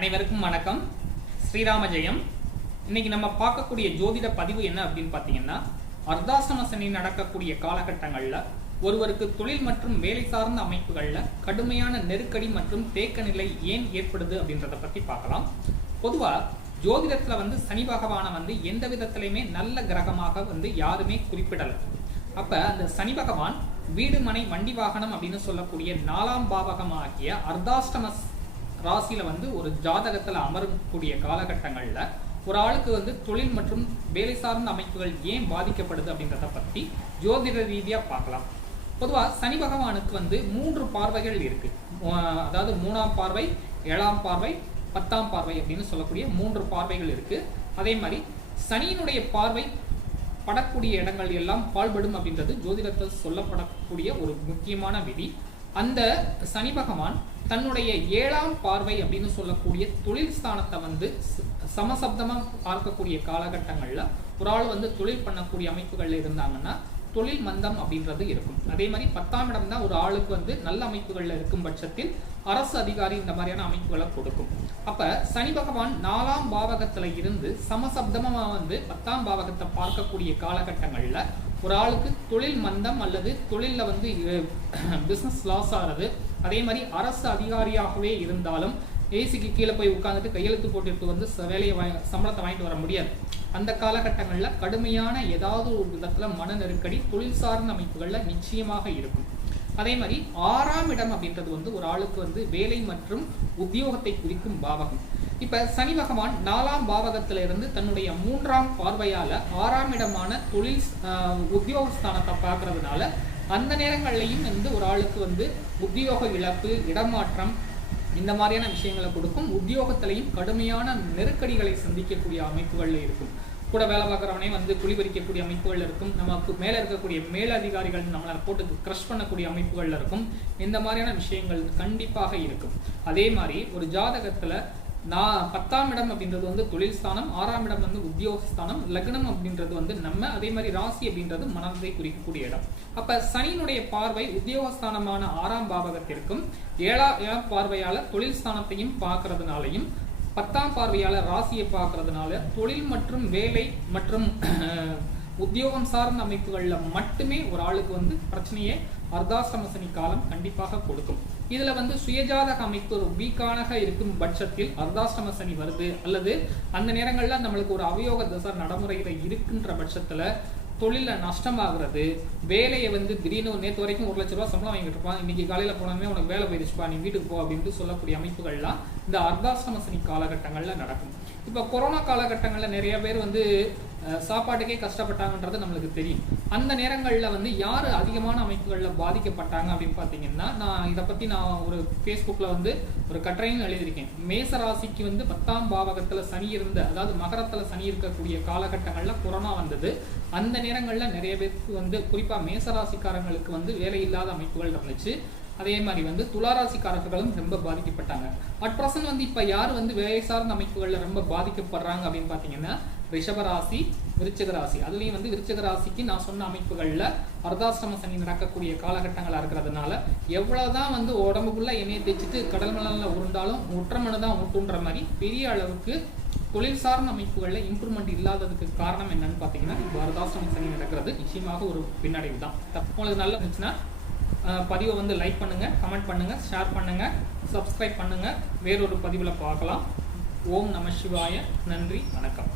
அனைவருக்கும் வணக்கம். ஸ்ரீராம ஜெயம். இன்னைக்கு நம்ம பார்க்கக்கூடிய ஜோதிட பதிவு என்ன அப்படின்னு பார்த்தீங்கன்னா, அர்த்தாஷ்டம சனி நடக்கக்கூடிய காலகட்டங்களில் ஒருவருக்கு தொழில் மற்றும் வேலை சார்ந்த அமைப்புகளில் கடுமையான நெருக்கடி மற்றும் தேக்க நிலை ஏன் ஏற்படுது அப்படின்றத பற்றி பார்க்கலாம். பொதுவாக ஜோதிடத்தில் சனி பகவானை எந்த விதத்திலையுமே நல்ல கிரகமாக யாருமே குறிப்பிடலை. அப்போ அந்த சனி பகவான் வீடு மனை வண்டி வாகனம் அப்படின்னு சொல்லக்கூடிய 4ஆம் பாவகமாகிய அர்த்தாஷ்டம ராசியில ஒரு ஜாதகத்துல அமரக்கூடிய காலகட்டங்கள்ல ஒரு ஆளுக்கு தொழில் மற்றும் வேலை சார்ந்த அமைப்புகள் ஏன் பாதிக்கப்படுது அப்படின்றத பத்தி ஜோதிட ரீதியா பார்க்கலாம். பொதுவா சனி பகவானுக்கு 3 பார்வைகள் இருக்கு. அதாவது 3ஆம் பார்வை, 7ஆம் பார்வை, 10ஆம் பார்வை அப்படின்னு சொல்லக்கூடிய 3 பார்வைகள் இருக்கு. அதே மாதிரி சனியினுடைய பார்வை படக்கூடிய இடங்கள் எல்லாம் பால்படும் அப்படின்றது ஜோதிடத்தில் சொல்லப்படக்கூடிய ஒரு முக்கியமான விதி. அந்த சனி பகவான் தன்னுடைய 7ஆம் பார்வை அப்படின்னு சொல்லக்கூடிய தொழில் ஸ்தானத்தை சமசப்தமா பார்க்கக்கூடிய காலகட்டங்கள்ல ஒரு ஆள் தொழில் பண்ணக்கூடிய அமைப்புகள்ல இருந்தாங்கன்னா தொழில் மந்தம் அப்படின்றது இருக்கும். அதே மாதிரி 10ஆம் இடம் தான் ஒரு ஆளுக்கு நல்ல அமைப்புகள்ல இருக்கும் பட்சத்தில் அரசு அதிகாரி இந்த மாதிரியான அமைப்புகளை கொடுக்கும். அப்ப சனி பகவான் 4ஆம் பாவகத்துல இருந்து சமசப்தமா 10ஆம் பாவகத்தை பார்க்கக்கூடிய காலகட்டங்கள்ல ஒரு ஆளுக்கு தொழில் மந்தம் அல்லது தொழில பிசினஸ் லாஸ் ஆகிறது. அதே மாதிரி அரசு அதிகாரியாகவே இருந்தாலும் ஏசிக்கு கீழே போய் உட்கார்ந்துட்டு கையெழுத்து போட்டுட்டு வேலையை சம்பளத்தை வாங்கிட்டு வர முடியாது. அந்த காலகட்டங்களில் கடுமையான ஏதாவது ஒரு விதத்துல மன நெருக்கடி தொழில் சார்ந்த அமைப்புகள்ல நிச்சயமாக இருக்கும். அதே மாதிரி 6ஆம் இடம் அப்படின்றது ஒரு ஆளுக்கு வேலை மற்றும் உத்தியோகத்தை குறிக்கும் பாவகம். இப்ப சனி பகவான் 4ஆம் பாவகத்தில இருந்து தன்னுடைய 3ஆம் பார்வையால 6ஆம் இடமான தொழில் உத்தியோகஸ்தானத்தை பார்க்கறதுனால அந்த நேரங்கள்லையும் ஒரு ஆளுக்கு உத்தியோக இழப்பு, இடமாற்றம் இந்த மாதிரியான விஷயங்களை கொடுக்கும். உத்தியோகத்திலையும் கடுமையான நெருக்கடிகளை சந்திக்கக்கூடிய அமைப்புகள்ல இருக்கும். கூட வேலை பார்க்குறவனே குளிபறிக்கக்கூடிய அமைப்புகள் இருக்கும். நமக்கு மேலே இருக்கக்கூடிய மேலதிகாரிகள் நம்மளை போட்டு கிரஷ் பண்ணக்கூடிய அமைப்புகள்ல இருக்கும். இந்த மாதிரியான விஷயங்கள் கண்டிப்பாக இருக்கும். அதே மாதிரி ஒரு ஜாதகத்துல 10ஆம் இடம் அப்படின்றது தொழில் ஸ்தானம், 6ஆம் இடம் உத்தியோகஸ்தானம், லக்னம் அப்படின்றது நம்ம, அதே மாதிரி ராசி அப்படின்றது மனதை குறிக்கக்கூடிய இடம். அப்ப சனியினுடைய பார்வை உத்தியோகஸ்தானமான 6ஆம் பாவகத்திற்கும் 7ஆம் பார்வையால தொழில் ஸ்தானத்தையும் பார்க்கறதுனாலையும் 10ஆம் பார்வையால ராசியை பார்க்கறதுனால தொழில் மற்றும் வேலை மற்றும் உத்தியோகம் சார்ந்த அமைப்புகள்ல மட்டுமே ஒரு ஆளுக்கு பிரச்சனையை அர்த்தாஷ்டம சனி காலம் கண்டிப்பாக கொடுக்கும். இதுல சுயஜாதக அமைப்பு ஒரு வீக்காக இருக்கும் பட்சத்தில் அர்த்தாஷ்டம சனி வருது அல்லது அந்த நேரங்கள்ல நம்மளுக்கு ஒரு அவயோக தசை நடைமுறையில இருக்கின்ற பட்சத்துல தொழில நஷ்டமாகிறது, வேலையை திடீர்னு நேற்று வரைக்கும் 1 லட்ச ரூபாய் சம்பளம் வாங்கிட்டு இருப்பான், இன்னைக்கு காலையில போனமே உனக்கு வேலை போயிடுச்சுப்பா, நீ வீட்டுக்கு போ அப்படின்ட்டு சொல்லக்கூடிய அமைப்புகள்லாம் இந்த அர்த்தாஷ்டம சனி காலகட்டங்கள்ல நடக்கும். இப்ப கொரோனா காலகட்டங்கள்ல நிறைய பேர் சாப்பாட்டுக்கே கஷ்டப்பட்டாங்கன்றது நம்மளுக்கு தெரியும். அந்த நேரங்கள்ல யாரு அதிகமான அமைப்புகள்ல பாதிக்கப்பட்டாங்க அப்படின்னு பாத்தீங்கன்னா, நான் இதை பத்தி ஒரு Facebookல ஒரு கட்டுரையும் எழுதியிருக்கேன். மேச ராசிக்கு 10ஆம் பாவகத்துல சனி இருந்த, அதாவது மகரத்துல சனி இருக்கக்கூடிய காலகட்டங்கள்ல கொரோனா வந்தது. அந்த நேரங்கள்ல நிறைய பேருக்கு குறிப்பா மேசராசிக்காரங்களுக்கு வேலை இல்லாத அமைப்புகள் இருந்துச்சு. அதே மாதிரி துளாராசிக்காரர்களும் ரொம்ப பாதிக்கப்பட்டாங்க. அட் பிரசன்ட் இப்ப யாரு வேலை சார்ந்த அமைப்புகள்ல ரொம்ப பாதிக்கப்படுறாங்க அப்படின்னு பாத்தீங்கன்னா ரிஷபராசி, விருச்சிக ராசி. அதுலயும் விருச்சிக ராசிக்கு நான் சொன்ன அமைப்புகள்ல அர்த்தாஷ்டம சனி நடக்கக்கூடிய காலகட்டங்களா இருக்கிறதுனால எவ்வளவுதான் உடம்புக்குள்ள எண்ணெயை தேய்ச்சிட்டு கடல் மணல்ல உருண்டாலும் முற்றமனு தான் ஊட்டுன்ற மாதிரி பெரிய அளவுக்கு தொழில் சார்ந்த அமைப்புகள்ல இம்ப்ரூவ்மெண்ட் இல்லாததுக்கு காரணம் என்னன்னு பாத்தீங்கன்னா இப்போ அர்த்தாஷ்டம சனி நடக்கிறது நிச்சயமாக ஒரு பின்னடைவு தான். உங்களுக்கு நல்லா இருந்துச்சுன்னா பதிவை லைக் பண்ணுங்க, கமெண்ட் பண்ணுங்க, ஷேர் பண்ணுங்க, சப்ஸ்கிரைப் பண்ணுங்க. வேறொரு பதிவுல பார்க்கலாம். ஓம் நம சிவாய. நன்றி, வணக்கம்.